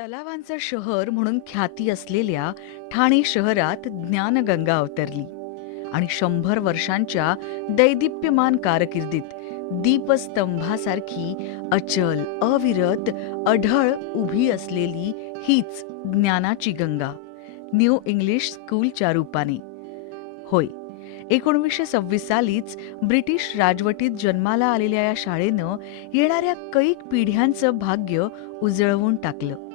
तलावांचं शहर म्हणून ख्याती असलेल्या ठाणे शहरात ज्ञानगंगा अवतरली आणि 100 वर्षांच्या दैदिप्यमान कारकिर्दीत दीपस्तंभासारखी अचल अविरत अढळ उभी असलेली हीच ज्ञानाची गंगा न्यू इंग्लिश स्कूलच्या रूपाने. होय, 1926 सालीच ब्रिटिश राजवटीत जन्माला आलेल्या या शाळेनं येणाऱ्या कैक पिढ्यांचं भाग्य उजळवून टाकलं.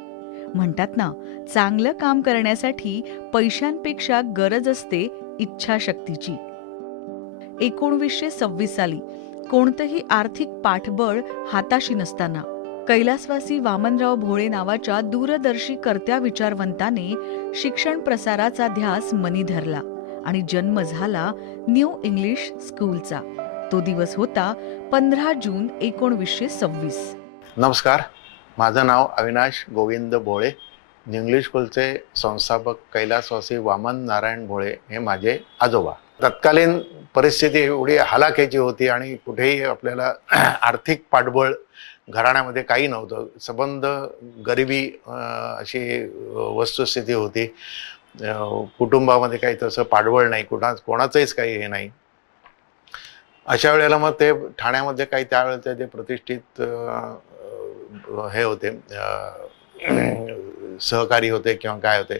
म्हणतात ना, चांगलं काम करण्यासाठी पैशांपेक्षा गरज असते इच्छाशक्तीची. 1926 साली कोणतंही आर्थिक पाठबळ हाताशी नसताना कैलासवासी वामनराव भोळे नावाच्या दूरदर्शी कर्त्या विचारवंताने शिक्षण प्रसाराचा ध्यास मनी धरला आणि जन्म झाला न्यू इंग्लिश स्कूलचा. तो दिवस होता 15 जून 1926. नमस्कार, माझं नाव अविनाश गोविंद भोळे. न्यू इंग्लिश स्कूलचे संस्थापक कैलासवासी वामन नारायण भोळे हे माझे आजोबा. तत्कालीन परिस्थिती एवढी हलाखीची होती आणि कुठेही आपल्याला आर्थिक पाठबळ घराण्यामध्ये काही नव्हतं. संबंध गरिबी अशी वस्तुस्थिती होती. कुटुंबामध्ये काही तसं पाठबळ नाही, कोणाचंच काही हे नाही. अशा वेळेला मग ते ठाण्यामध्ये काही त्यावेळेचे जे प्रतिष्ठित हे होते, सहकारी होते किंवा काय होते,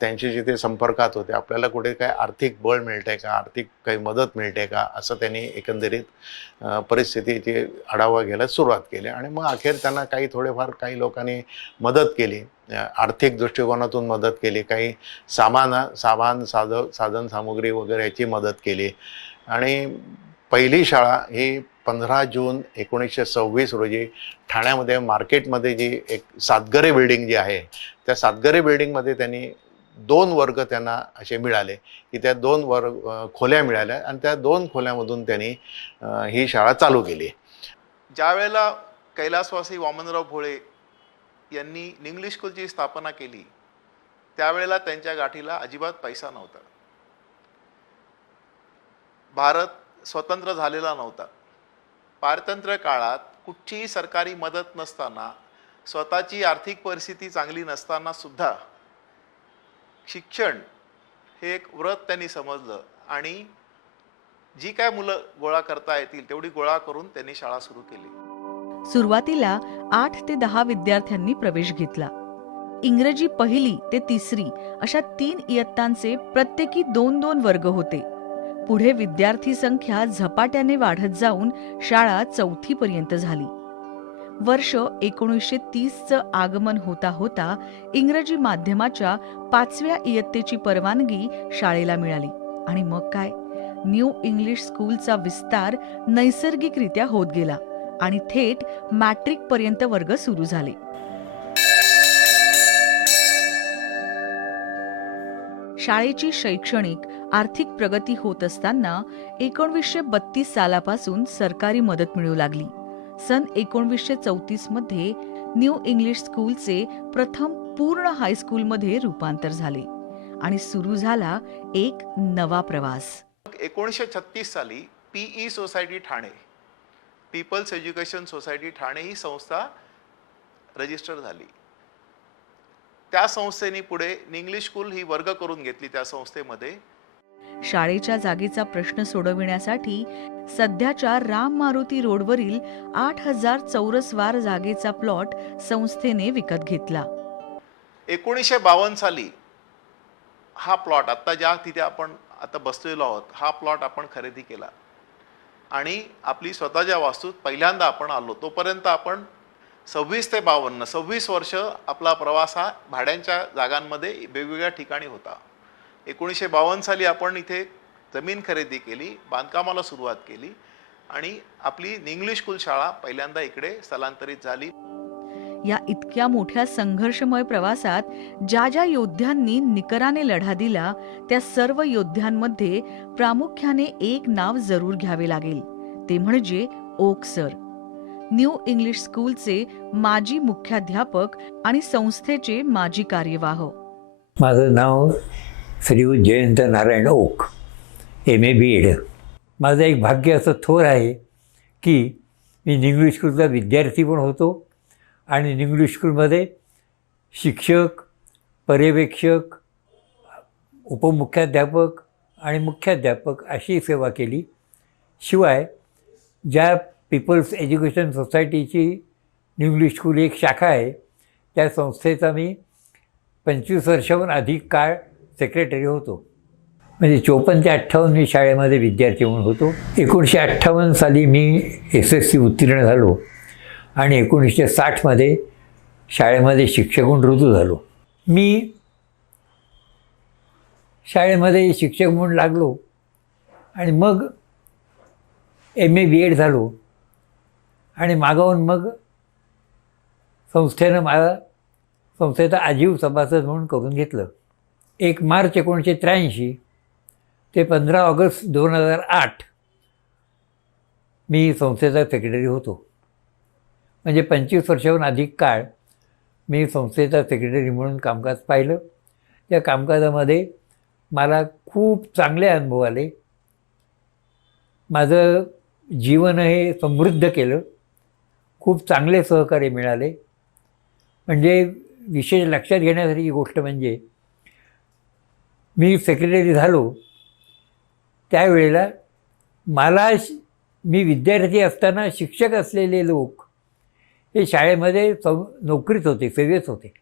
त्यांची जिथे संपर्कात होते, आपल्याला कुठे काय आर्थिक बळ मिळते का, आर्थिक काही मदत मिळते का, असं त्यांनी एकंदरीत परिस्थितीची आढावा घ्यायला सुरुवात केली. आणि मग अखेर त्यांना काही लोकांनी मदत केली, आर्थिक दृष्टिकोनातून मदत केली, काही साधन सामुग्री वगैरे याची मदत केली. आणि पहिली शाळा ही 15 जून 1926 रोजी ठाण्यामध्ये मार्केटमध्ये जी एक सातगरे बिल्डिंग जी आहे, त्या सातगरे बिल्डिंगमध्ये त्यांनी 2 वर्ग त्यांना असे मिळाले की त्या 2 खोल्या मिळाल्या आणि त्या 2 खोल्यामधून त्यांनी ही शाळा चालू केली. ज्या वेळेला कैलासवासी वामनराव भोळे यांनी इंग्लिश स्कूलची स्थापना केली, त्यावेळेला त्यांच्या गाठीला अजिबात पैसा नव्हता. भारत स्वतंत्र झालेला नव्हता. पारतंत्र्य काळात कुठचीही सरकारी मदत नसताना, स्वतःची आर्थिक परिस्थिती चांगली नसताना सुद्धा शिक्षण हे एक व्रत त्यांनी समजलं आणि जी काय मुलं गोळा करता येतील तेवढी गोळा करून त्यांनी शाळा सुरू केली. सुरुवातीला 8 ते 10 विद्यार्थ्यांनी प्रवेश घेतला. इंग्रजी 1ली ते 3री अशा 3 इयत्तांचे प्रत्येकी 2-2 वर्ग होते. पुढे विद्यार्थी संख्या झपाट्याने वाढत जाऊन शाळा 4थी पर्यंत झाली. वर्ष 1930चं आगमन होता होता इंग्रजी माध्यमाच्या 5व्या इयत्तेची परवानगी शाळेला मिळाली. आणि मग काय, न्यू इंग्लिश स्कूलचा विस्तार नैसर्गिकरित्या होत गेला आणि थेट मॅट्रिक पर्यंत वर्ग सुरू झाले. शाळेची शैक्षणिक आर्थिक प्रगती होत असताना 1932 सालापासून सरकारी मदत मिळू लागली. सन 1934 मध्ये न्यू इंग्लिश स्कूलचे प्रथम पूर्ण हायस्कूलमध्ये रूपांतर झाले आणि सुरू झाला एक नवा प्रवास. 1936 साली PE society Thane, people's education society Thane ही संस्था रजिस्टर झाली. त्या संस्थेने पुढे इंग्लिश स्कूल ही वर्ग करून घेतली त्या संस्थेमध्ये. शाळेच्या जागेचा प्रश्न सोडविण्यासाठी सध्याच्या राम मारुती रोडवरील 8000 चौरसवार जागेचा प्लॉट संस्थेने विकत घेतला. 1952 साली हा प्लॉट, आता तिथे आपण आता बसलेलो आहोत, हा प्लॉट आपण खरेदी केला आणि आपली स्वतःच्या वास्तूत पहिल्यांदा आपण आलो. तोपर्यंत आपण 26 ते 52 26 वर्ष आपला प्रवास हा भाड्यांच्या जागांमध्ये वेगवेगळ्या ठिकाणी होता. 1952 साली आपण इथे जमीन खरेदी केली, बांधकामाला सुरुवात केली आणि आपली इंग्लिश स्कूल शाळा पहिल्यांदा इकडे स्थलांतरित झाली. या इतक्या मोठ्या संघर्षमय प्रवासात ज्या ज्या योद्ध्यांनी निकराने लढा दिला, त्या सर्व योद्ध्यांमध्ये प्रामुख्याने एक नाव जरूर घ्यावे लागेल, ते म्हणजे ओक सर. न्यू इंग्लिश स्कूलचे माजी मुख्याध्यापक आणि संस्थेचे माजी कार्यवाह. माझं नाव श्रीयुत जयंत नारायण ओक, MA BEd. माझं एक भाग्य असं थोर आहे की मी इंग्लिश स्कूलचा विद्यार्थी पण होतो आणि इंग्लिश स्कूलमध्ये शिक्षक, पर्यवेक्षक, उपमुख्याध्यापक आणि मुख्याध्यापक अशी सेवा केली. शिवाय ज्या पीपल्स एज्युकेशन सोसायटीची न्यू इंग्लिश स्कूल एक शाखा आहे, त्या संस्थेचा मी 25 वर्षाहून अधिक काळ सेक्रेटरी होतो. म्हणजे 54 ते 58 मी शाळेमध्ये विद्यार्थी म्हणून होतो. 1958 साली मी SSC उत्तीर्ण झालो आणि 1960मध्ये शाळेमध्ये शिक्षक म्हणून रुजू झालो. मी शाळेमध्ये शिक्षक म्हणून लागलो आणि मग MA BEd झालो आणि मागाहून मग संस्थेनं मला संस्थेचा आजीव सभासद म्हणून करून घेतलं. 1 मार्च 1983 ते 15 ऑगस्ट 2008 मी संस्थेचा सेक्रेटरी होतो. म्हणजे 25 वर्षाहून अधिक काळ मी संस्थेचा सेक्रेटरी म्हणून कामकाज पाहिलं. या कामकाजामध्ये मला खूप चांगले अनुभव आले. माझं जीवन हे समृद्ध केलं. खूप चांगले सहकार्य मिळाले. म्हणजे विशेष लक्षात घेण्यासारखी गोष्ट म्हणजे मी सेक्रेटरी झालो त्यावेळेला मी विद्यार्थी असताना शिक्षक असलेले लोक हे शाळेमध्ये नोकरीत होते, सेवेत होते.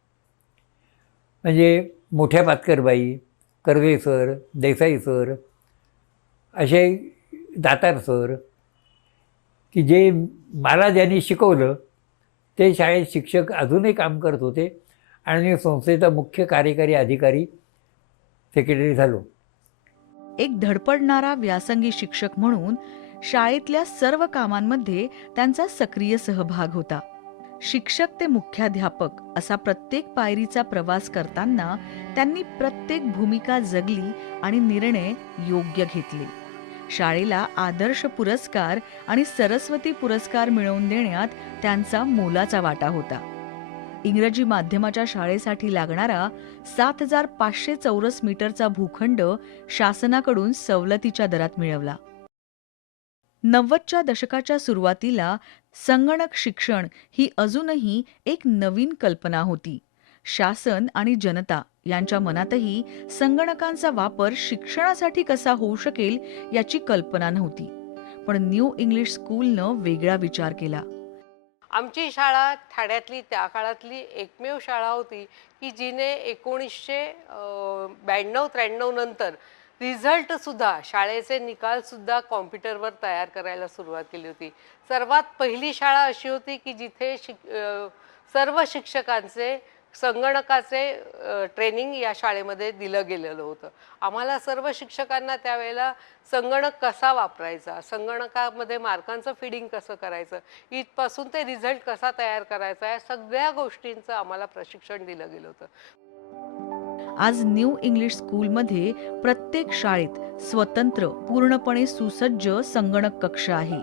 म्हणजे मोठ्या पातकरबाई, कर्वे सर, देसाई सर, असे दातार सर, की जे मला ज्यांनी शिकवलं ते शाळेत शिक्षक अजूनही काम करत होते आणि मी संस्थेचा मुख्य कार्यकारी अधिकारी सेक्रेटरी झालो. एक धडपडणारा व्यासंगी शिक्षक म्हणून शाळेतल्या सर्व कामांमध्ये त्यांचा सक्रिय सहभाग होता. शिक्षक ते मुख्याध्यापक असा प्रत्येक पायरीचा प्रवास करताना त्यांनी प्रत्येक भूमिका जगली आणि निर्णय योग्य घेतले. शाळेला आदर्श पुरस्कार आणि सरस्वती पुरस्कार मिळवून देण्यात त्यांचा मोलाचा वाटा होता. इंग्रजी माध्यमाच्या शाळेसाठी लागणारा 7,500 चौरस मीटरचा भूखंड शासनाकडून सवलतीच्या दरात मिळवला. 90च्या दशकाच्या सुरुवातीला संगणक शिक्षण ही अजूनही एक नवीन कल्पना होती. शासन आणि जनता यांच्या मनातही संगणकांचा वापर शिक्षणासाठी कसा होऊ शकेल याची कल्पना नव्हती. पण न्यू इंग्लिश स्कूलनं वेगळा विचार केला. आमची शाळा ठाण्यातली त्या काळातली एकमेव शाळा होती की जिने 1992-93 नंतर रिझल्टसुद्धा, शाळेचे निकालसुद्धा कॉम्प्युटरवर तयार करायला सुरुवात केली होती. सर्वात पहिली शाळा अशी होती की जिथे सर्व शिक्षकांचे संगणकाचे ट्रेनिंग या शाळेमध्ये दिलं गेलेलं होतं. आम्हाला सर्व शिक्षकांना त्यावेळेला संगणक कसा वापरायचा, संगणकामध्ये मार्कांचं फीडिंग कसं करायचं, इथपासून ते रिझल्ट कसा तयार करायचा, या सगळ्या गोष्टींचं आम्हाला प्रशिक्षण दिलं गेलं होतं. आज न्यू इंग्लिश स्कूलमध्ये प्रत्येक शाळेत स्वतंत्र, पूर्णपणे सुसज्ज संगणक कक्ष आहे.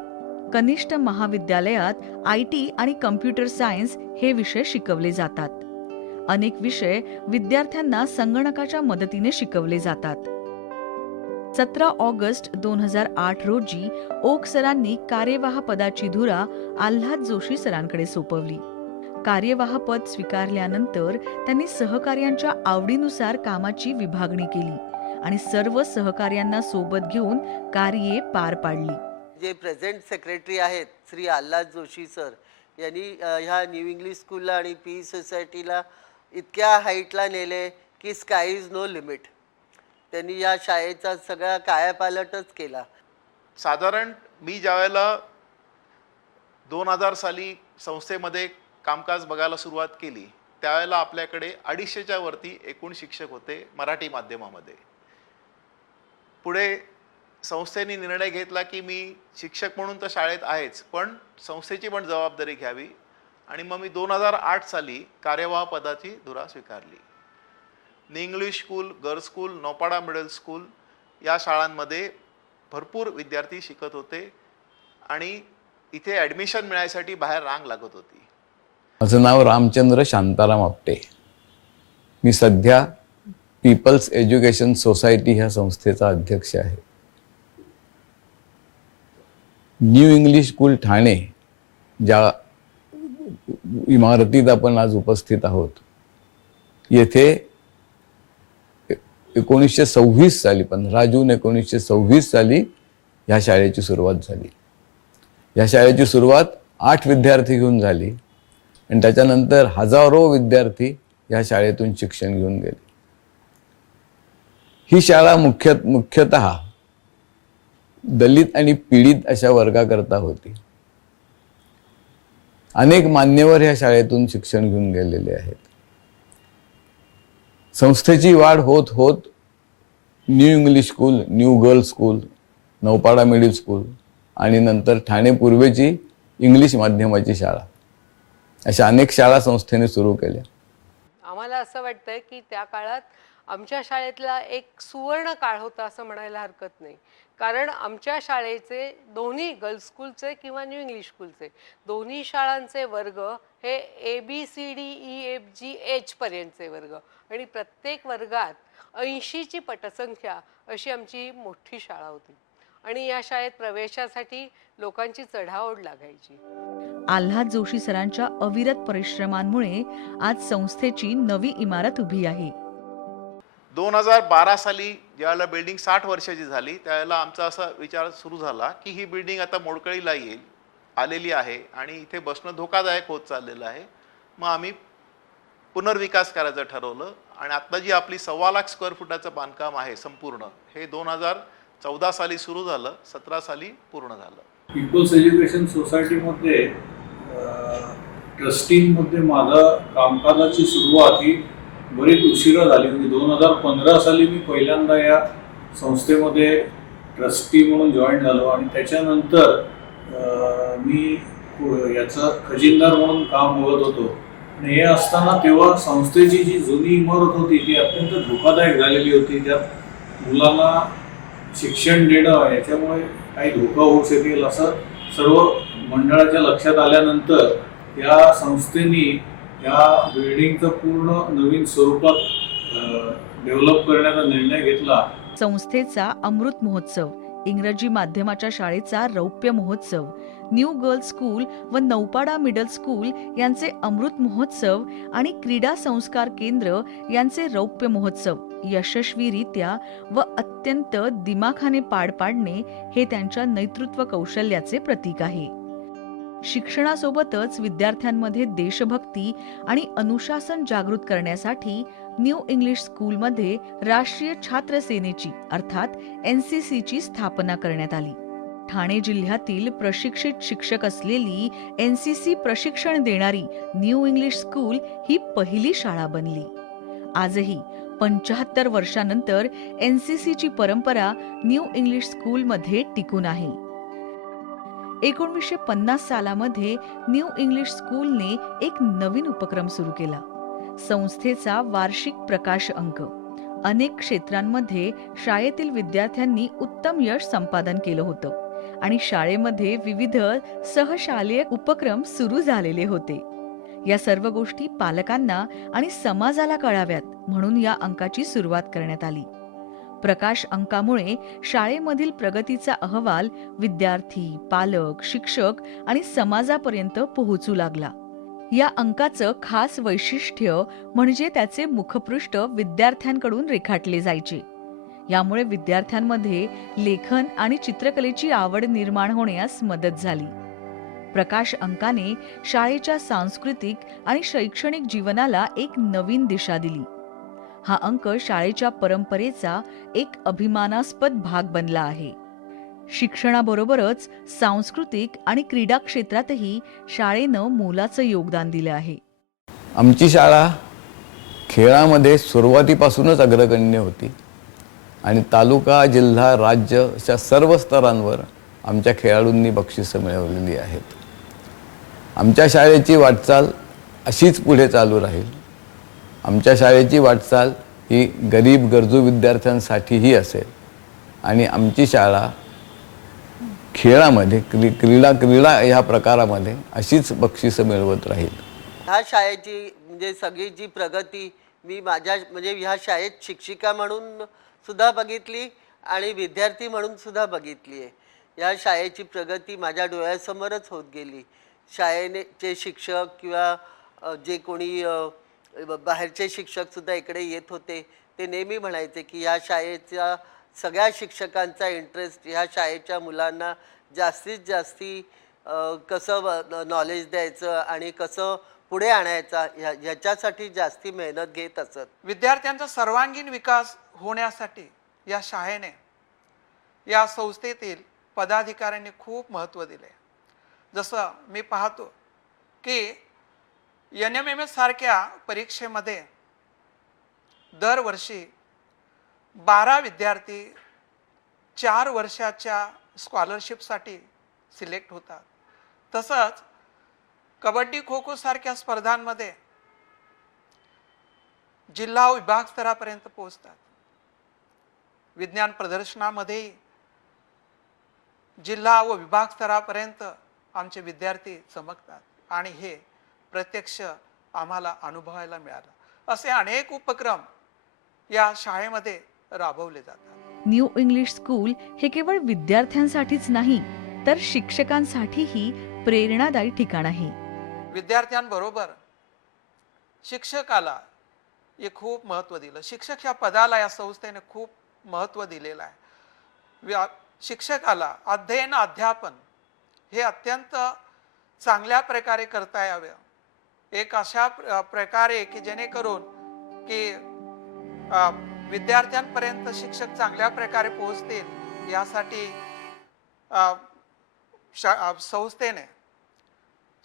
कनिष्ठ महाविद्यालयात IT आणि कम्प्युटर सायन्स हे विषय शिकवले जातात. अनेक विषय विद्यार्थ्यांना संगणकाच्या मदतीने शिकवले जातात. 17 ऑगस्ट 2008 रोजी ओक सरांनी कार्यवाह पदाची धुरा आल्हाद जोशी सरांकडे सोपवली. कार्यवाह पद स्वीकारल्यानंतर त्यांनी सहकार्यांच्या आवडीनुसार कामाची विभागणी केली आणि सर्व सहकार्यांना सोबत घेऊन कार्ये पार पाडली. जे प्रेझेंट सेक्रेटरी आहेत श्री आल्हाद जोशी सर यांनी ह्या न्यू इंग्लिश स्कूलला आणि पी सोसायटीला इतक्या हाईटला नेले की स्काय इज नो लिमिट. त्यांनी या शाळेचा सगळा कायापालटच केला. साधारण मी ज्यावेळेला 2000 साली संस्थेमध्ये कामकाज बघायला सुरुवात केली त्यावेळेला आपल्याकडे 250च्या वरती एकूण शिक्षक होते मराठी माध्यमामध्ये. पुढे संस्थेने निर्णय घेतला की मी शिक्षक म्हणून तर शाळेत आहेच, पण संस्थेची पण जबाबदारी घ्यावी आणि मग मी 2008 साली कार्यवाह पदाची धुरा स्वीकारली. New English school, girls school, Naupada middle school या शाळांमध्ये भरपूर विद्यार्थी शिकत होते आणि इथे ॲडमिशन मिळायसाठी बाहेर रांग लागत होती. माझं नाव रामचंद्र शांताराम आपटे. मी सध्या पीपल्स एज्युकेशन सोसायटी ह्या संस्थेचा अध्यक्ष आहे. न्यू इंग्लिश स्कूल ठाणे ज्या इमारतीत आपण आज उपस्थित आहोत येथे 1926 साली 15 जून 1926 साली ह्या शाळेची सुरुवात झाली. या शाळेची सुरुवात 8 विद्यार्थी घेऊन झाली आणि त्याच्यानंतर हजारो विद्यार्थी या शाळेतून शिक्षण घेऊन गेले. ही शाळा मुख्यतः दलित आणि पीडित अशा वर्गाकरता होती. अनेक मान्यवर ह्या शाळेतून शिक्षण घेऊन गेलेले आहेत. संस्थेची वाढ होत होत new English school, new girls school, Naupada middle school आणि नंतर ठाणे पूर्वेची इंग्लिश माध्यमाची शाळा अशा अनेक शाळा संस्थेने सुरू केल्या. आम्हाला असं वाटतंय की त्या काळात आमच्या शाळेतला एक सुवर्ण काळ होता असं म्हणायला हरकत नाही. कारण आमच्या शाळेचे दोन्ही गर्ल्स स्कूलचे किंवा न्यू इंग्लिश स्कूलचे दोन्ही शाळांचे वर्ग हे ABCDEFGH पर्यंतचे वर्ग आणि प्रत्येक वर्गात 80ची पटसंख्या अशी आमची मोठी शाळा होती आणि या शाळेत प्रवेशासाठी लोकांची चढाओढ लागायची. आल्हाद जोशी सरांच्या अविरत परिश्रमांमुळे आज संस्थेची नवी इमारत उभी आहे. 2012 साली ज्यावेळेला बिल्डिंग 60 वर्षाची झाली त्यावेळेला आमचा असा विचार सुरू झाला की ही बिल्डिंग आता मोडकळीला आलेली आहे आणि इथे बसणं धोकादायक होत चाललेलं आहे. मग आम्ही पुनर्विकास करायचं ठरवलं आणि आत्ता जी आपली 1.25 लाख स्क्वेअर फुटाचं बांधकाम आहे संपूर्ण, हे 2014 साली सुरू झालं, 17 साली पूर्ण झालं. पीपल्स एज्युकेशन सोसायटीमध्ये ट्रस्टीमध्ये माझा कामकाजाची सुरुवात ही बरीच उशिरा झाली. म्हणजे 2015 साली मी पहिल्यांदा या संस्थेमध्ये ट्रस्टी म्हणून जॉईन झालो आणि त्याच्यानंतर मी याचं खजिनदार म्हणून काम बघत होतो. आणि हे असताना तेव्हा संस्थेची जी जुनी इमारत होती ती अत्यंत धोकादायक झालेली होती. त्यात मुलांना शिक्षण देणं याच्यामुळे काही धोका होऊ शकेल असं सर्व मंडळाच्या लक्षात आल्यानंतर या संस्थेने या बिल्डिंगचं पूर्ण नवीन स्वरूपात डेव्हलप करण्याचा निर्णय घेतला. संस्थेचा अमृत महोत्सव, इंग्रजी माध्यमाच्या शाळेचा रौप्य महोत्सव, न्यू गर्ल्स स्कूल व नौपाडा मिडल स्कूल यांचे अमृत महोत्सव आणि क्रीडा संस्कार केंद्र यांचे रौप्य महोत्सव यशस्वीरित्या व अत्यंत दिमाखाने पार पाडणे हे त्यांच्या नेतृत्व कौशल्याचे प्रतीक आहे. शिक्षणासोबतच विद्यार्थ्यांमध्ये देशभक्ती आणि अनुशासन जागृत करण्यासाठी न्यू इंग्लिश स्कूलमध्ये राष्ट्रीय छात्र सेनेची अर्थात NCCची स्थापना करण्यात आली. ठाणे जिल्ह्यातील प्रशिक्षित शिक्षक असलेली NCC प्रशिक्षण देणारी न्यू इंग्लिश स्कूल ही पहिली शाळा बनली. आजही 75 वर्षानंतर NCCची परंपरा न्यू इंग्लिश स्कूलमध्ये टिकून आहे. 1950 सालामध्ये न्यू इंग्लिश स्कूलने एक नवीन उपक्रम सुरू केला, संस्थेचा वार्षिक प्रकाश अंक. अनेक क्षेत्रांमध्ये शाळेतील विद्यार्थ्यांनी उत्तम यश संपादन केलं होतं आणि शाळेमध्ये विविध सहशालेय उपक्रम सुरू झालेले होते. या सर्व गोष्टी पालकांना आणि समाजाला कळाव्यात म्हणून या अंकाची सुरुवात करण्यात आली. प्रकाश अंकामुळे शाळेमधील प्रगतीचा अहवाल विद्यार्थी, पालक, शिक्षक आणि समाजापर्यंत पोहोचू लागला. या अंकाचं खास वैशिष्ट्य म्हणजे त्याचे मुखपृष्ठ विद्यार्थ्यांकडून रेखाटले जायचे. यामुळे विद्यार्थ्यांमध्ये लेखन आणि चित्रकलेची आवड निर्माण होण्यास मदत झाली. प्रकाश अंकाने शाळेच्या सांस्कृतिक आणि शैक्षणिक जीवनाला एक नवीन दिशा दिली. हा अंक शाळेच्या परंपरेचा एक अभिमानास्पद भाग बनला आहे. शिक्षणाबरोबरच सांस्कृतिक आणि क्रीडा क्षेत्रातही शाळेनं मोलाचं योगदान दिलं आहे. आमची शाळा खेळामध्ये सुरुवातीपासूनच अग्रगण्य होती आणि तालुका, जिल्हा, राज्य अशा सर्व स्तरांवर आमच्या खेळाडूंनी बक्षिसं मिळवलेली आहेत. आमच्या शाळेची वाटचाल अशीच पुढे चालू राहील. आमच्या शाळेची वाटचाल ही गरीब गरजू विद्यार्थ्यांसाठीही असेल आणि आमची शाळा खेळामध्ये क्रीडा ह्या प्रकारामध्ये अशीच बक्षिसं मिळवत राहील. ह्या शाळेची म्हणजे सगळी जी प्रगती मी माझ्या म्हणजे ह्या शाळेत शिक्षिका म्हणून सुद्धा बघितली आणि विद्यार्थी म्हणून सुद्धा बघितली आहे. या शाळेची प्रगती माझ्या डोळ्यासमोरच होत गेली. शाळेचे शिक्षक किंवा जे कोणी बाहेरचे शिक्षक सुद्धा इकडे येत होते. ते नेहमी म्हणायचे की ह्या शाळेच्या सगळ्या शिक्षकांचा इंटरेस्ट ह्या शाळेच्या मुलांना जास्तीत जास्ती कसं नॉलेज द्यायचं आणि कसं पुढे आणायचा ह्याच्यासाठी जास्ती मेहनत घेत असत. विद्यार्थ्यांचा सर्वांगीण विकास होण्यासाठी या शाळेने, या संस्थेतील पदाधिकाऱ्यांनी खूप महत्त्व दिले. जसं मी पाहतो की NMMS सारख्या परीक्षेमध्ये दरवर्षी 12 विद्यार्थी 4 वर्षाच्या स्कॉलरशिपसाठी सिलेक्ट होतात. तसंच कबड्डी खो खो सारख्या स्पर्धांमध्ये जिल्हा विभाग स्तरापर्यंत पोहोचतात. विज्ञान प्रदर्शनामध्येही जिल्हा व विभाग स्तरापर्यंत आमचे विद्यार्थी चमकतात आणि हे प्रत्यक्ष आम्हाला अनुभवायला मिळालं. असे अनेक उपक्रम या शाळेमध्ये राबवले जातात. न्यू इंग्लिश स्कूल हे केवळ विद्यार्थ्यांसाठीच नाही तर शिक्षकांसाठीही प्रेरणादायी ठिकाण आहे. विद्यार्थ्यांबरोबर शिक्षकाला हे खूप महत्त्व दिलं. शिक्षक या पदाला या संस्थेने खूप महत्त्व दिलेलं आहे. शिक्षकाला अध्ययन अध्यापन हे अत्यंत चांगल्या प्रकारे करता यावे. एक अशा प्रकारे की जेणेकरून की विद्यार्थ्यांपर्यंत शिक्षक चांगल्या प्रकारे पोहोचतील यासाठी संस्थेने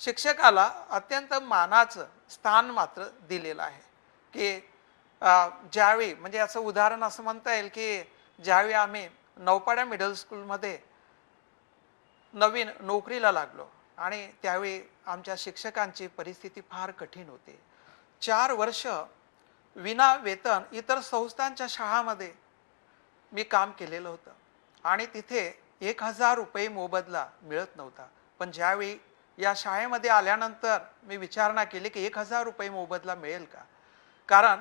शिक्षकाला अत्यंत मानाचं स्थान मात्र दिलेलं आहे. की ज्यावेळी म्हणजे याचं उदाहरण असं म्हणता येईल की ज्यावेळी आम्ही नौपाड्या मिडल स्कूलमध्ये नवीन नोकरीला लागलो आणि त्यावेळी आमच्या शिक्षकांची परिस्थिती फार कठीण होती. 4 वर्ष विना वेतन इतर संस्थांच्या शाळांमध्ये मी काम केलेलं होतं आणि तिथे 1000 रुपये मोबदला मिळत नव्हता. पण ज्यावेळी या शाळेमध्ये आल्यानंतर मी विचारणा केली की 1000 रुपये मोबदला मिळेल का, कारण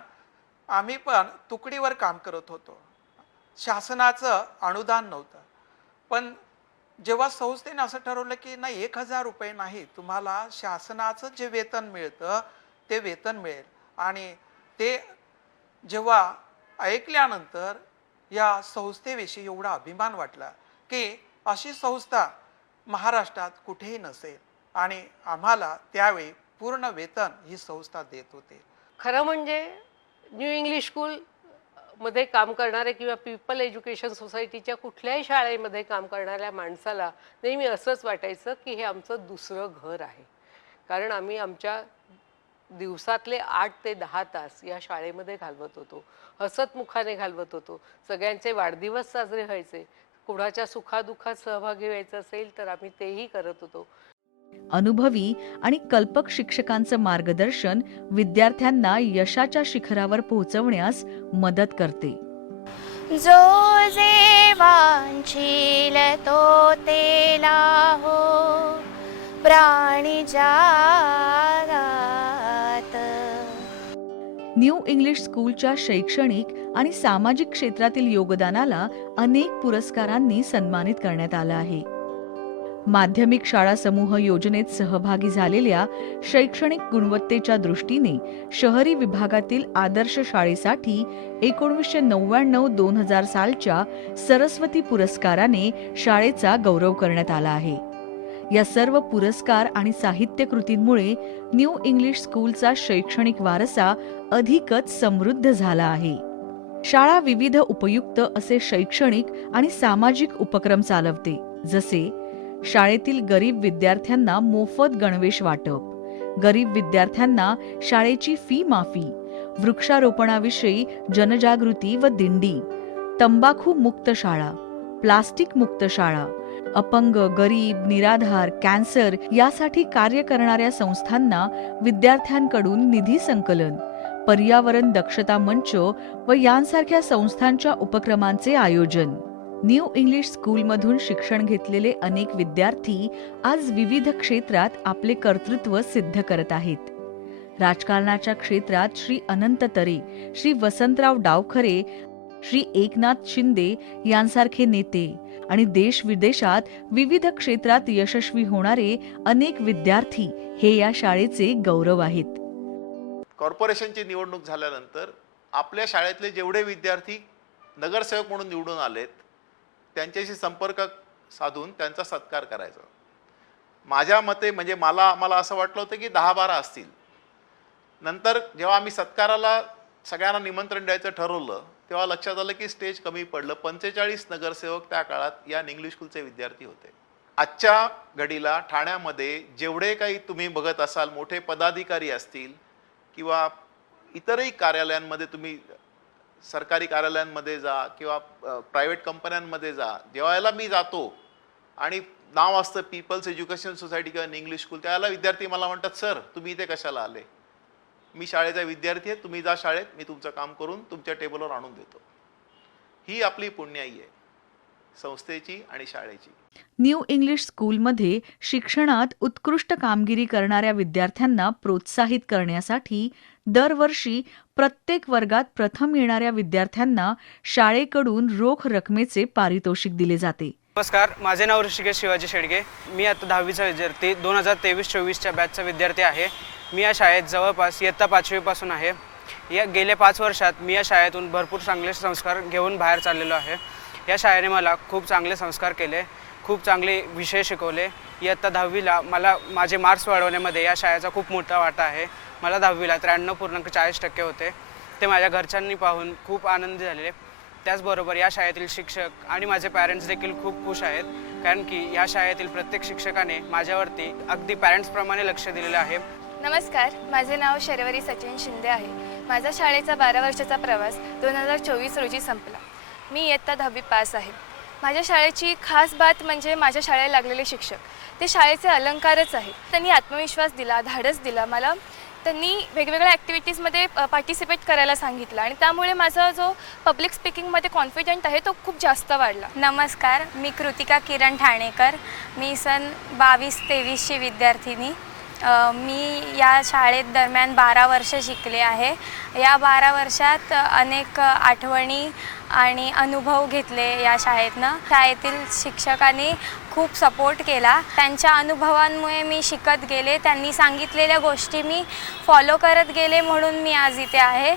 आम्ही पण तुकडीवर काम करत होतो, शासनाचं अनुदान नव्हतं. पण जेव्हा संस्थेने असं ठरवलं की नाही 1000 रुपये नाही, तुम्हाला शासनाचं जे वेतन मिळतं ते वेतन मिळेल, आणि ते जेव्हा ऐकल्यानंतर या संस्थेविषयी एवढा अभिमान वाटला की अशी संस्था महाराष्ट्रात कुठेही नसेल आणि आम्हाला त्यावेळी पूर्ण वेतन ही संस्था देत होते. खरं म्हणजे न्यू इंग्लिश स्कूल मध्ये काम करणारे किंवा पीपल एज्युकेशन सोसायटीच्या कुठल्याही शाळेमध्ये काम करणाऱ्या माणसाला नेहमी असंच वाटायचं की हे आमचं दुसरं घर आहे. कारण आम्ही आमच्या दिवसातले 8 ते 10 तास या शाळेमध्ये घालवत होतो, हसतमुखाने घालवत होतो. सगळ्यांचे वाढदिवस साजरे व्हायचे, कुणाच्या सुखादुखात सहभागी व्हायचं असेल तर आम्ही तेही करत होतो. अनुभवी आणि कल्पक शिक्षकांचं मार्गदर्शन विद्यार्थ्यांना यशाच्या शिखरावर पोहोचवण्यास मदत करते. जो जे वांछील तो तेला हो प्राणी जागात. न्यू इंग्लिश स्कूलच्या शैक्षणिक आणि सामाजिक क्षेत्रातील योगदानाला अनेक पुरस्कारांनी सन्मानित करण्यात आलं आहे. माध्यमिक शाळा समूह योजनेत सहभागी झालेल्या शैक्षणिक गुणवत्तेच्या दृष्टीने शहरी विभागातील आदर्श शाळेसाठी 1999-2000 सालच्या सरस्वती पुरस्काराने शाळेचा गौरव करण्यात आला आहे. या सर्व पुरस्कार आणि साहित्य कृतींमुळे न्यू इंग्लिश स्कूलचा शैक्षणिक वारसा अधिकच समृद्ध झाला आहे. शाळा विविध उपयुक्त असे शैक्षणिक आणि सामाजिक उपक्रम चालवते, जसे शाळेतील गरीब विद्यार्थ्यांना मोफत गणवेश वाटप, गरीब विद्यार्थ्यांना शाळेची फी माफी, वृक्षारोपणाविषयी जनजागृती व दिंडी, तंबाखू मुक्त शाळा, प्लास्टिक मुक्त शाळा, अपंग, गरीब, निराधार, कॅन्सर यासाठी कार्य करणाऱ्या संस्थांना विद्यार्थ्यांकडून निधी संकलन, पर्यावरण दक्षता मंच व यांसारख्या संस्थांच्या उपक्रमांचे आयोजन. न्यू इंग्लिश स्कूलमधून शिक्षण घेतलेले अनेक विद्यार्थी आज विविध क्षेत्रात आपले कर्तृत्व सिद्ध करत आहेत. राजकारणाच्या क्षेत्रात श्री अनंत तरे, श्री वसंतराव डावखरे, श्री एकनाथ शिंदे यांसारखे नेते आणि देश विदेशात विविध क्षेत्रात यशस्वी होणारे अनेक विद्यार्थी हे या शाळेचे गौरव आहेत. कॉर्पोरेशनची निवडणूक झाल्यानंतर आपल्या शाळेतले जेवढे विद्यार्थी नगरसेवक म्हणून निवडून आलेत त्यांच्याशी संपर्क साधून त्यांचा सत्कार करायचा. माझ्या मते म्हणजे मला असं वाटलं होतं की 10-12 असतील. नंतर जेव्हा आम्ही सत्काराला सगळ्यांना निमंत्रण द्यायचं ठरवलं तेव्हा लक्षात आलं की स्टेज कमी पडलं. 45 नगरसेवक त्या काळात या इंग्लिश स्कूलचे विद्यार्थी होते. आजच्या घडीला ठाण्यामध्ये जेवढे काही तुम्ही बघत असाल मोठे पदाधिकारी असतील किंवा इतरही कार्यालयांमध्ये, तुम्ही सरकारी कार्यालयांमध्ये जा किंवा प्रायव्हेट कंपन्यांमध्ये जा, जेव्हा मी जातो आणि नाव असतं पीपल्स एज्युकेशन सोसायटी किंवा इंग्लिश स्कूल, त्याला विद्यार्थी मला म्हणतात, सर तुम्ही इथे कशाला आले? मी शाळेचा विद्यार्थी आहे, तुम्ही जा शाळेत, मी तुमचं काम करून तुमच्या टेबलवर आणून देतो. ही आपली पुण्याई आहे संस्थेची आणि शाळेची. न्यू इंग्लिश स्कूलमध्ये शिक्षणात उत्कृष्ट कामगिरी करणाऱ्या विद्यार्थ्यांना प्रोत्साहित करण्यासाठी दरवर्षी प्रत्येक वर्गात प्रथम येणाऱ्या विद्यार्थ्यांना शाळेकडून रोख रकमेचे पारितोषिक दिले जाते. नमस्कार, माझे नाव ऋषिकेश शिवाजी शेडगे. मी आता 10वीचा विद्यार्थी 2023-24च्या बॅचचा विद्यार्थी आहे. मी या शाळेत जवळपास इयत्ता 5वीपासून आहे. या गेल्या 5 वर्षात मी या शाळेतून भरपूर चांगले संस्कार घेऊन बाहेर चाललेलो आहे. या शाळेने मला खूप चांगले संस्कार केले, खूप चांगले विषय शिकवले. इयत्ता 10वीला मला माझे मार्क्स वाढवण्यामध्ये या शाळेचा खूप मोठा वाटा आहे. मला 10वीला 93.40% होते. ते माझ्या घरच्यांनी पाहून खूप आनंदी झालेले. त्याचबरोबर या शाळेतील शिक्षक आणि माझे पॅरेंट्स देखील खूप खुश आहेत, कारण की या शाळेतील प्रत्येक शिक्षकाने माझ्यावरती अगदी पॅरेंट्सप्रमाणे लक्ष दिलेलं आहे. नमस्कार, माझे नाव शर्वरी सचिन शिंदे आहे. माझा शाळेचा 12 वर्षाचा प्रवास 2024 रोजी संपला. मी इयत्ता 10वी पास आहे. माझ्या शाळेची खास बात म्हणजे माझ्या शाळेला लागलेले शिक्षक. ते शाळेचे अलंकारच आहेत. त्यांनी आत्मविश्वास दिला, धाडस दिला. मला त्यांनी वेगवेगळ्या ॲक्टिव्हिटीजमध्ये पार्टिसिपेट करायला सांगितलं आणि त्यामुळे माझा जो पब्लिक स्पीकिंगमध्ये कॉन्फिडंट आहे तो खूप जास्त वाढला. नमस्कार, मी कृतिका किरण ठाणेकर. मी सन 22-23ची विद्यार्थिनी. मी या शाळेत दरम्यान 12 वर्ष शिकले आहे. या 12 वर्षात अनेक आठवणी आणि अनुभव घेतले या शाळेतनं. शाळेतील शिक्षकांनी खूप सपोर्ट केला. त्यांच्या अनुभवांमुळे मी शिकत गेले. त्यांनी सांगितलेल्या गोष्टी मी फॉलो करत गेले, म्हणून मी आज इथे आहे.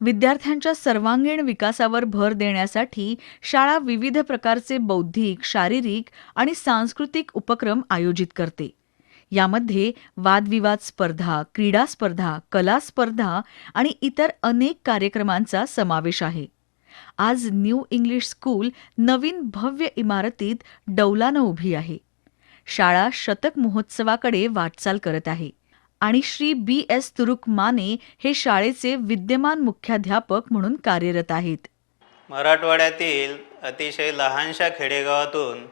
विद्यार्थ्यांच्या सर्वांगीण विकासावर भर देण्यासाठी शाळा विविध प्रकारचे बौद्धिक, शारीरिक आणि सांस्कृतिक उपक्रम आयोजित करते. यामध्ये वादविवाद स्पर्धा, क्रीडा स्पर्धा, कला स्पर्धा आणि इतर अनेक कार्यक्रमांचा समावेश आहे. आज न्यू इंग्लिश स्कूल नवीन भव्य इमारतीत डौलानं उभी आहे. शाळा शतक महोत्सवाकडे वाटचाल करत आहे आणि श्री B.S. तुरुक माने हे शाळेचे विद्यमान मुख्याध्यापक म्हणून कार्यरत आहेत. मराठवाड्यातील अतिशय लहानशा खेडेगावातून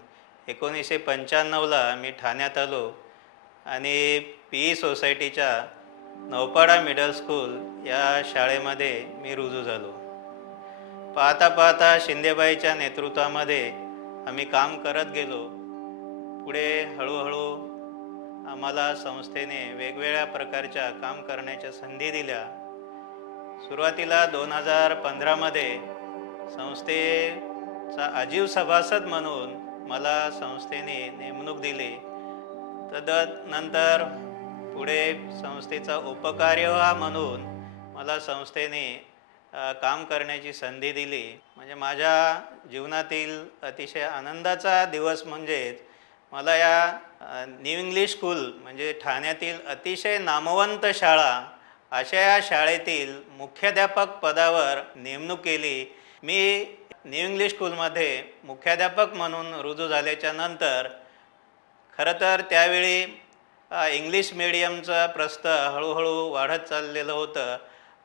1995ला मी ठाण्यात आलो आणि PE सोसायटीच्या नौपाडा मिडल स्कूल या शाळेमध्ये मी रुजू झालो. पाहता पाहता शिंदेबाईच्या नेतृत्वामध्ये आम्ही काम करत गेलो. पुढे हळूहळू आम्हाला संस्थेने वेगवेगळ्या प्रकारच्या काम करण्याच्या संधी दिल्या. सुरुवातीला 2015मध्ये संस्थेचा आजीव सभासद म्हणून मला संस्थेने नेमणूक दिली. तदनंतर पुढे संस्थेचा उपकार्यवाह म्हणून मला संस्थेने काम करण्याची संधी दिली. म्हणजे माझ्या जीवनातील अतिशय आनंदाचा दिवस म्हणजेच मला या न्यू इंग्लिश स्कूल म्हणजे ठाण्यातील अतिशय नामवंत शाळा अशा या शाळेतील मुख्याध्यापक पदावर नेमणूक केली. मी न्यू इंग्लिश स्कूलमध्ये मुख्याध्यापक म्हणून रुजू झाल्याच्या नंतर खरं तर त्यावेळी इंग्लिश मिडियमचा प्रस्थ हळूहळू वाढत चाललेलं होतं.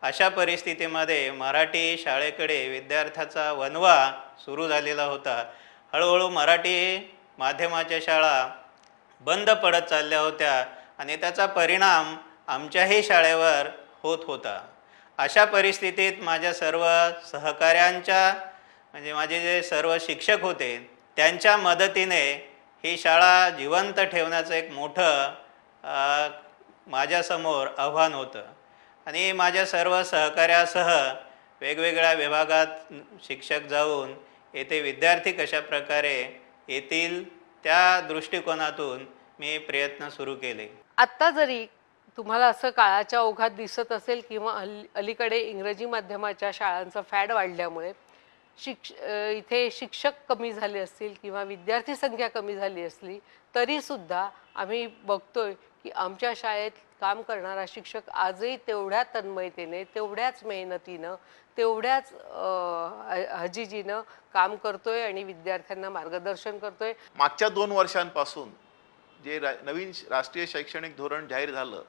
अशा परिस्थितीमध्ये मराठी शाळेकडे विद्यार्थ्याचा वणवा सुरू झालेला होता. हळूहळू मराठी माध्यमाच्या शाळा बंद पडत चालल्या होत्या आणि त्याचा परिणाम आमच्याही शाळेवर होत होता. अशा परिस्थितीत माझ्या सर्व सहकाऱ्यांच्या म्हणजे माझे जे सर्व शिक्षक होते त्यांच्या मदतीने ही शाळा जिवंत ठेवण्याचं एक मोठं माझ्यासमोर आव्हान होतं आणि माझ्या सर्व सहकार्यासह वेगवेगळ्या विभागात शिक्षक जाऊन येथे विद्यार्थी कशा प्रकारे येतील त्या दृष्टिकोनातून मी प्रयत्न सुरू केले. आत्ता जरी तुम्हाला असं काळाच्या ओघात दिसत असेल किंवा अलीकडे इंग्रजी माध्यमाच्या शाळांचं फॅड वाढल्यामुळे इथे शिक्षक कमी झाले असतील किंवा विद्यार्थी संख्या कमी झाली असली तरीसुद्धा आम्ही बघतोय की आमच्या शाळेत काम करणारा शिक्षक आजही तेवढ्या तन्मयतेने, तेवढ्याच मेहनतीनं, तेवढ्याच हजीजीनं काम करतोय आणि विद्यार्थ्यांना मार्गदर्शन करतोय. मागच्या 2 वर्षांपासून जे नवीन राष्ट्रीय शैक्षणिक धोरण जाहीर झालं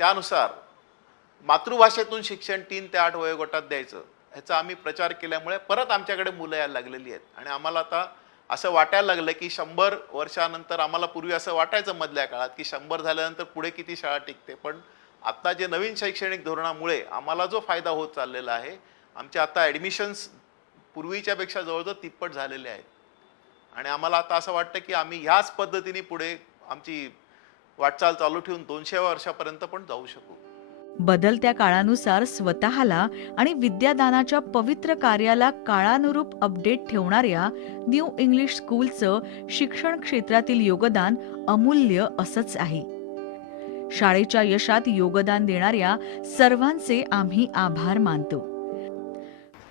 त्यानुसार मातृभाषेतून शिक्षण 3 ते 8 वयोगटात द्यायचं ह्याचा आम्ही प्रचार केल्यामुळे परत आमच्याकडे मुलं यायला लागलेली आहेत आणि आम्हाला आता असं वाटायला लागलं की 100 वर्षानंतर, आम्हाला पूर्वी असं वाटायचं मधल्या काळात की 100 झाल्यानंतर पुढे किती शाळा टिकते, पण आता जे नवीन शैक्षणिक धोरणामुळे आम्हाला जो फायदा होत चाललेला आहे, आमचे आता ॲडमिशन्स पूर्वीच्यापेक्षा जवळजवळ तिप्पट झालेले आहेत आणि आम्हाला आता असं वाटतं की आम्ही ह्याच पद्धतीने पुढे आमची वाटचाल चालू ठेवून 200 वर्षापर्यंत पण जाऊ शकू. बदलत्या काळानुसार स्वतःला आणि विद्यादानाच्या पवित्र कार्याला काळानुरूप अपडेट ठेवणाऱ्या न्यू इंग्लिश स्कूलचं शिक्षण क्षेत्रातील योगदान अमूल्य असंच आहे. शाळेच्या यशात योगदान देणाऱ्या सर्वांचे आम्ही आभार मानतो.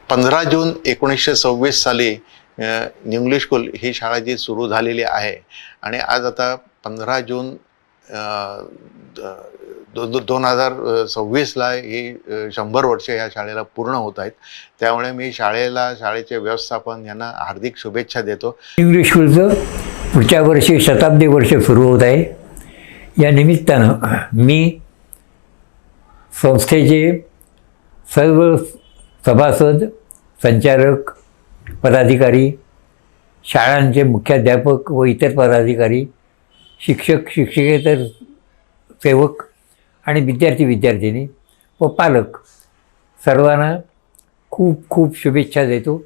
15 जून 1926 साली न्यू इंग्लिश स्कूल ही शाळा जी सुरू झालेली आहे आणि आज आता 15 जून 2026ला ही 100 वर्ष या शाळेला पूर्ण होत आहेत. त्यामुळे मी शाळेला, शाळेचे व्यवस्थापन यांना हार्दिक शुभेच्छा देतो. इंग्लिश स्कूलचं पुढच्या वर्षी शताब्दी वर्ष सुरू होत आहे. या निमित्तानं मी संस्थेचे सर्व सभासद, संचालक, पदाधिकारी, शाळांचे मुख्याध्यापक व इतर पदाधिकारी, शिक्षक, शिक्षकेतर सेवक आणि विद्यार्थी, विद्यार्थिनी व पालक सर्वांना खूप खूप शुभेच्छा देतो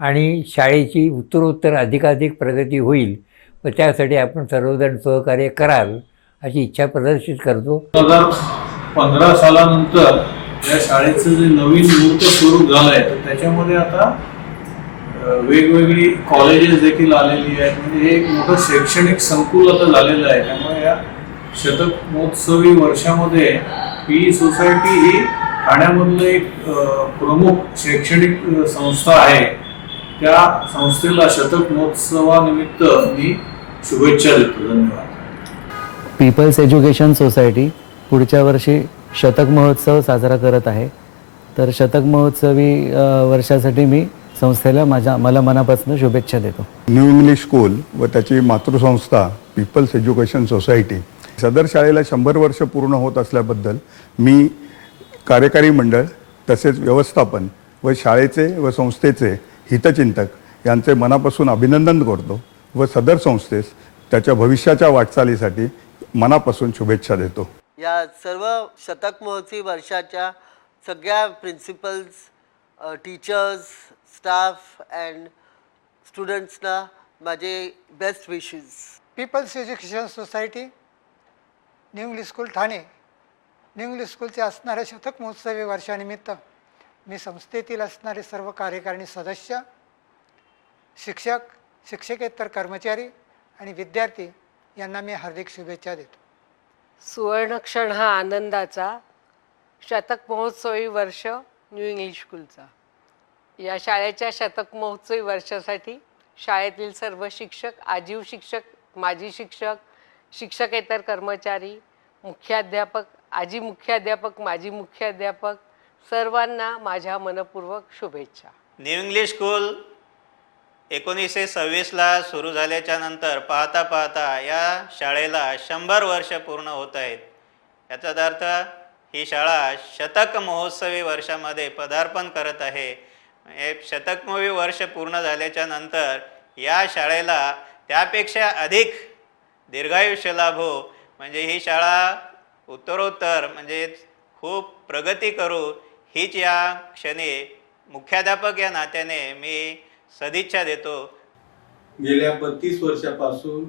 आणि शाळेची उत्तरोत्तर अधिकाधिक प्रगती होईल व त्यासाठी आपण सर्वजण सहकार्य कराल अशी इच्छा प्रदर्शित करतो. 2015 सालानंतर या शाळेचं जे नवीन मुहूर्त सुरू झालं आहे तर त्याच्यामध्ये आता वेगवेगळी कॉलेजेस देखील आलेली आहेत. म्हणजे हे एक मोठं शैक्षणिक संकुल आता झालेलं आहे. त्यामुळे या शतक महोत्सवी वर्षामध्ये पी सोसायटी ही ठाण्यामधलं एक प्रमुख शैक्षणिक संस्था आहे. त्या संस्थेला शतक महोत्सवानिमित्त मी शुभेच्छा देतो. धन्यवाद. पीपल्स एज्युकेशन सोसायटी पुढच्या वर्षी शतक महोत्सव साजरा करत आहे. तर शतक महोत्सवी वर्षासाठी मी संस्थेला मला मनापासून शुभेच्छा देतो. न्यू इंग्लिश स्कूल व त्याची मातृसंस्था पीपल्स एज्युकेशन सोसायटी सदर शाळेला 100 वर्ष पूर्ण होत असल्याबद्दल मी कार्यकारी मंडळ तसेच व्यवस्थापन व शाळेचे व संस्थेचे हितचिंतक यांचे मनापासून अभिनंदन करतो व सदर संस्थेस त्याच्या भविष्याच्या वाटचालीसाठी मनापासून शुभेच्छा देतो. या सर्व शतक महोत्सवी वर्षाच्या सगळ्या प्रिन्सिपल्स, टीचर्स, स्टाफ अँड स्टुडंट्सना माझे best wishes. People's education society, new English school Thane, new English स्कूलचे असणाऱ्या शतक महोत्सवी वर्षानिमित्त मी संस्थेतील असणारे सर्व कार्यकारिणी सदस्य, शिक्षक, शिक्षकेतर कर्मचारी आणि विद्यार्थी यांना मी हार्दिक शुभेच्छा देतो. सुवर्णक्षण हा आनंदाचा शतक महोत्सवी वर्ष न्यू इंग्लिश स्कूलचा. या शाळेच्या शतक महोत्सवी वर्षासाठी शाळेतील सर्व शिक्षक, आजीव शिक्षक, माजी शिक्षक, शिक्षकेतर कर्मचारी, मुख्याध्यापक, आजी मुख्याध्यापक, माजी मुख्याध्यापक सर्वांना माझ्या मनपूर्वक शुभेच्छा. न्यू इंग्लिश स्कूल 1926ला सुरू झाल्याच्या नंतर पाहता पाहता या शाळेला 100 वर्ष पूर्ण होत आहेत. याचा अर्थ ही शाळा शतक महोत्सवी वर्षामध्ये पदार्पण करत आहे. हे शतकमोवी वर्ष पूर्ण झाल्याच्या नंतर या शाळेला त्यापेक्षा अधिक दीर्घायुष्य लाभो, म्हणजे ही शाळा उत्तरोत्तर म्हणजे खूप प्रगती करू हीच या क्षणी मुख्याध्यापक या नात्याने मी सदिच्छा देतो. गेल्या 32 वर्षापासून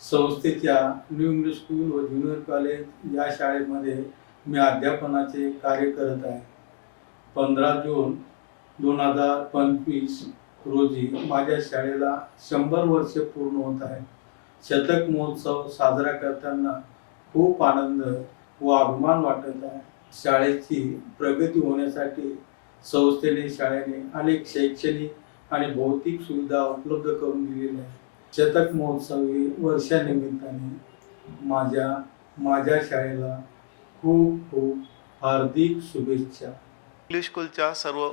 संस्थेच्या न्यू इंग्लिश स्कूल व ज्युनियर कॉलेज या शाळेमध्ये मी अध्यापनाचे कार्य करत आहे. 15 जून 2025 रोजी माझ्या शाळेला 100 वर्ष पूर्ण होत आहे. शतक महोत्सव साजरा करताना खूप आनंद व अभिमान वाटत आहे. शाळेची प्रगती होण्यासाठी संस्थेने शाळेने अनेक शैक्षणिक आणि भौतिक सुविधा उपलब्ध करून दिलेल्या आहेत. शतक महोत्सवी वर्षानिमित्ताने माझ्या शाळेला खूप खूप हार्दिक शुभेच्छा. इंग्लिश स्कूलच्या सर्व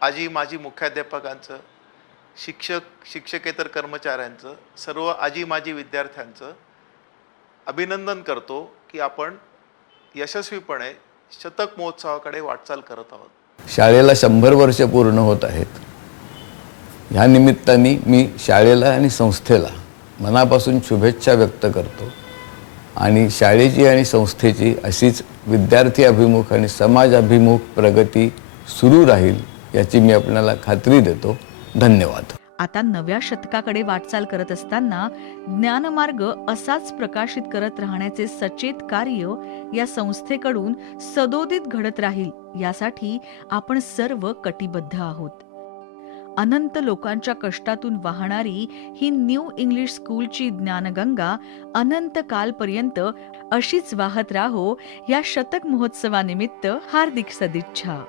आजी माजी मुख्याध्यापकांचं, शिक्षकेतर कर्मचाऱ्यांचं, सर्व आजी माजी विद्यार्थ्यांचं अभिनंदन करतो की आपण यशस्वीपणे शतक महोत्सवाकडे वाटचाल करत आहोत. शाळेला 100 वर्ष पूर्ण होत आहेत. ह्या निमित्ताने मी शाळेला आणि संस्थेला मनापासून शुभेच्छा व्यक्त करतो आणि शाळेची आणि संस्थेची अशीच विद्यार्थी अभिमुख आणि समाज अभिमुख प्रगती सुरू राहील याची मी आपल्याला खात्री देतो. धन्यवाद. आता नव्या शतकाकडे वाटचाल करत असताना ज्ञानमार्ग असाच प्रकाशित करत राहण्याचे सचेत कार्य या संस्थेकडून सदोदित घडत राहील यासाठी आपण सर्व कटिबद्ध आहोत. अनंत लोकांच्या कष्टातून वाहणारी ही न्यू इंग्लिश स्कूलची ज्ञानगंगा अनंत कालपर्यंत अशीच वाहत राहो या शतक महोत्सवानिमित्त हार्दिक सदिच्छा.